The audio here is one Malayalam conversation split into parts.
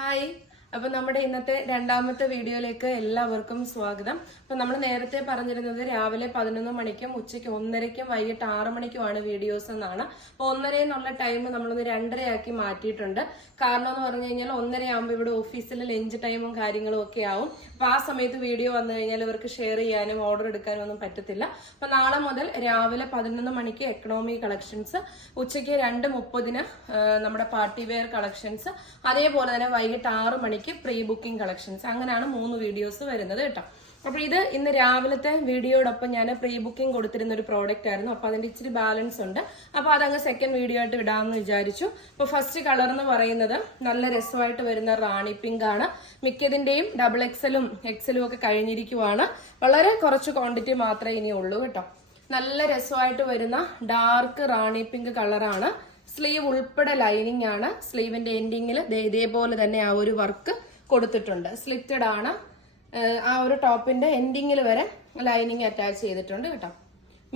ഹായ്. അപ്പൊ നമ്മുടെ ഇന്നത്തെ രണ്ടാമത്തെ വീഡിയോയിലേക്ക് എല്ലാവർക്കും സ്വാഗതം. അപ്പൊ നമ്മൾ നേരത്തെ പറഞ്ഞിരുന്നത് രാവിലെ 11 മണിക്കും ഉച്ചയ്ക്ക് 1:30ക്കും വൈകിട്ട് 6 മണിക്കുമാണ് വീഡിയോസ് എന്നാണ്. അപ്പൊ 1:30 എന്നുള്ള ടൈം നമ്മളൊന്ന് 2:30 ആക്കി മാറ്റിയിട്ടുണ്ട്. കാരണം എന്ന് പറഞ്ഞു കഴിഞ്ഞാൽ 1:30 ആകുമ്പോൾ ഇവിടെ ഓഫീസിൽ ലഞ്ച് ടൈമും കാര്യങ്ങളും ഒക്കെ ആവും. അപ്പൊ ആ സമയത്ത് വീഡിയോ വന്നു കഴിഞ്ഞാൽ ഇവർക്ക് ഷെയർ ചെയ്യാനും ഓർഡർ എടുക്കാനും ഒന്നും പറ്റത്തില്ല. അപ്പൊ നാളെ മുതൽ രാവിലെ 11 മണിക്ക് എക്കണോമി കളക്ഷൻസ്, ഉച്ചയ്ക്ക് 2:30 നമ്മുടെ പാർട്ടി വെയർ കളക്ഷൻസ്, അതേപോലെ തന്നെ വൈകിട്ട് 6 മണിക്ക് പ്രീ ബുക്കിംഗ് കളക്ഷൻസ്. അങ്ങനെയാണ് 3 വീഡിയോസ് വരുന്നത് കേട്ടോ. അപ്പൊ ഇത് ഇന്ന് രാവിലത്തെ വീഡിയോടൊപ്പം ഞാൻ പ്രീ ബുക്കിംഗ് കൊടുത്തിരുന്ന ഒരു പ്രോഡക്റ്റ് ആയിരുന്നു. അപ്പൊ അതിന്റെ ഇച്ചിരി ബാലൻസ് ഉണ്ട്. അപ്പൊ അതങ്ങ് സെക്കൻഡ് വീഡിയോ ആയിട്ട് ഇടാമെന്ന് വിചാരിച്ചു. അപ്പൊ ഫസ്റ്റ് കളർ എന്ന് പറയുന്നത് നല്ല രസമായിട്ട് വരുന്ന റാണി പിങ്ക് ആണ്. മിക്കതിന്റെയും XXL XL ഒക്കെ കഴിഞ്ഞിരിക്കുവാണ്. വളരെ കുറച്ച് ക്വാണ്ടിറ്റി മാത്രമേ ഇനി ഉള്ളൂ കേട്ടോ. നല്ല രസമായിട്ട് വരുന്ന ഡാർക്ക് റാണി പിങ്ക് കളറാണ്. സ്ലീവ് ഉൾപ്പെടെ ലൈനിങ് ആണ്. സ്ലീവിന്റെ എൻഡിങ്ങിൽ ഇതേപോലെ തന്നെ ആ ഒരു വർക്ക് കൊടുത്തിട്ടുണ്ട്. സ്ലിറ്റഡ് ആണ്. ആ ഒരു ടോപ്പിന്റെ എൻഡിങ്ങിൽ വരെ ലൈനിങ് അറ്റാച്ച് ചെയ്തിട്ടുണ്ട് കേട്ടോ.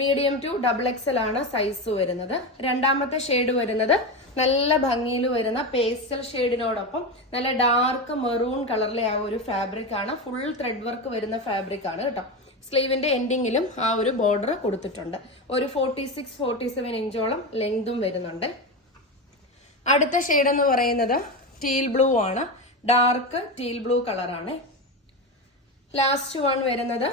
മീഡിയം ടു XXL ആണ് സൈസ് വരുന്നത്. രണ്ടാമത്തെ ഷെയ്ഡ് വരുന്നത് നല്ല ഭംഗിയിൽ വരുന്ന പേസ്റ്റൽ ഷെയ്ഡിനോടൊപ്പം നല്ല ഡാർക്ക് മെറൂൺ കളറിലെ ആ ഒരു ഫാബ്രിക് ആണ്. ഫുൾ ത്രെഡ് വർക്ക് വരുന്ന ഫാബ്രിക് ആണ് കേട്ടോ. സ്ലീവിന്റെ എൻഡിങ്ങിലും ആ ഒരു ബോർഡർ കൊടുത്തിട്ടുണ്ട്. ഒരു 46-47 ഇഞ്ചോളം ലെങ്തും വരുന്നുണ്ട്. അടുത്ത ഷെയ്ഡ് എന്ന് പറയുന്നത് ടീൽ ബ്ലൂ ആണ്. ഡാർക്ക് ടീൽ ബ്ലൂ കളറാണ്. ലാസ്റ്റ് വൺ വരുന്നത്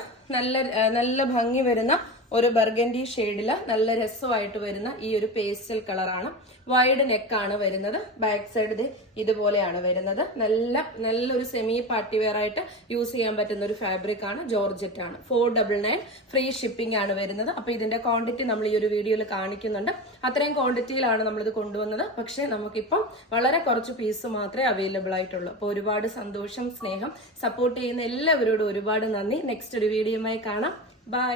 നല്ല ഭംഗി വരുന്ന ഒരു ബർഗൻഡി ഷെയ്ഡില് നല്ല രസമായിട്ട് വരുന്ന ഈ ഒരു പേസ്റ്റൽ കളറാണ്. വൈഡ് നെക്കാണ് വരുന്നത്. ബാക്ക് സൈഡ് ഇതുപോലെയാണ് വരുന്നത്. നല്ലൊരു സെമി പാർട്ടി വെയർ ആയിട്ട് യൂസ് ചെയ്യാൻ പറ്റുന്ന ഒരു ഫാബ്രിക് ആണ്. ജോർജറ്റ് ആണ്. 499 ഫ്രീ ഷിപ്പിംഗ് ആണ് വരുന്നത്. അപ്പൊ ഇതിന്റെ ക്വാണ്ടിറ്റി നമ്മൾ ഈ ഒരു വീഡിയോയിൽ കാണിക്കുന്നുണ്ട്. അത്രയും ക്വാണ്ടിറ്റിയിലാണ് നമ്മളിത് കൊണ്ടുവന്നത്. പക്ഷെ നമുക്കിപ്പം വളരെ കുറച്ച് പീസ് മാത്രമേ അവൈലബിൾ ആയിട്ടുള്ളൂ. അപ്പൊ ഒരുപാട് സന്തോഷം, സ്നേഹം. സപ്പോർട്ട് ചെയ്യുന്ന എല്ലാവരോടും ഒരുപാട് നന്ദി. നെക്സ്റ്റ് ഒരു വീഡിയോയുമായി കാണാം. ബൈ.